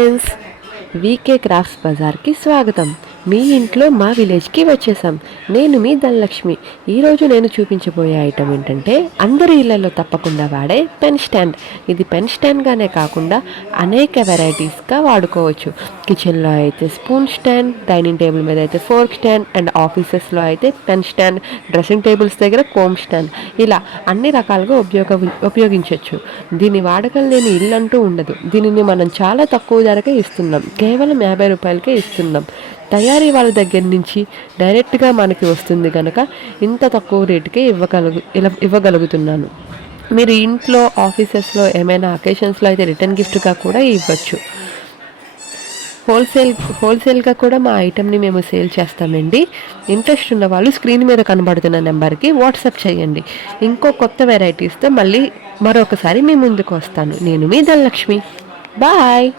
Friends, వీకే crafts బజార్కి స్వాగతం. మీ ఇంట్లో మా విలేజ్కి వచ్చేసాం. నేను మీ ధనలక్ష్మి. ఈరోజు నేను చూపించబోయే ఐటమ్ ఏంటంటే అందరి ఇళ్లలో తప్పకుండా వాడే పెన్ స్టాండ్. ఇది పెన్ స్టాండ్గానే కాకుండా అనేక వెరైటీస్గా వాడుకోవచ్చు. కిచెన్లో అయితే స్పూన్ స్టాండ్, డైనింగ్ టేబుల్ మీద అయితే ఫోర్క్ స్టాండ్, అండ్ ఆఫీసెస్లో అయితే పెన్ స్టాండ్, డ్రెస్సింగ్ టేబుల్స్ దగ్గర కోమ్ స్టాండ్, ఇలా అన్ని రకాలుగా ఉపయోగించవచ్చు. దీని వాడకం లేని ఇల్లు అంటూ ఉండదు. దీనిని మనం చాలా తక్కువ ధరకే ఇస్తున్నాం. కేవలం 50 రూపాయలకే ఇస్తున్నాం. తయారీ వాళ్ళ దగ్గర నుంచి డైరెక్ట్గా మనకి వస్తుంది కనుక ఇంత తక్కువ రేటుకే ఇవ్వగలుగుతున్నాను. మీరు ఇంట్లో, ఆఫీసెస్లో ఏమైనా అకేషన్స్లో అయితే రిటర్న్ గిఫ్ట్గా కూడా ఇవ్వచ్చు. హోల్సేల్గా కూడా మా ఐటెంని మేము సేల్ చేస్తామండి. ఇంట్రెస్ట్ ఉన్న వాళ్ళు స్క్రీన్ మీద కనబడుతున్న నెంబర్కి వాట్సాప్ చేయండి. ఇంకో కొత్త వెరైటీస్తో మళ్ళీ మరొకసారి మీ ముందుకు వస్తాను. నేను మీ ధనలక్ష్మి. బాయ్.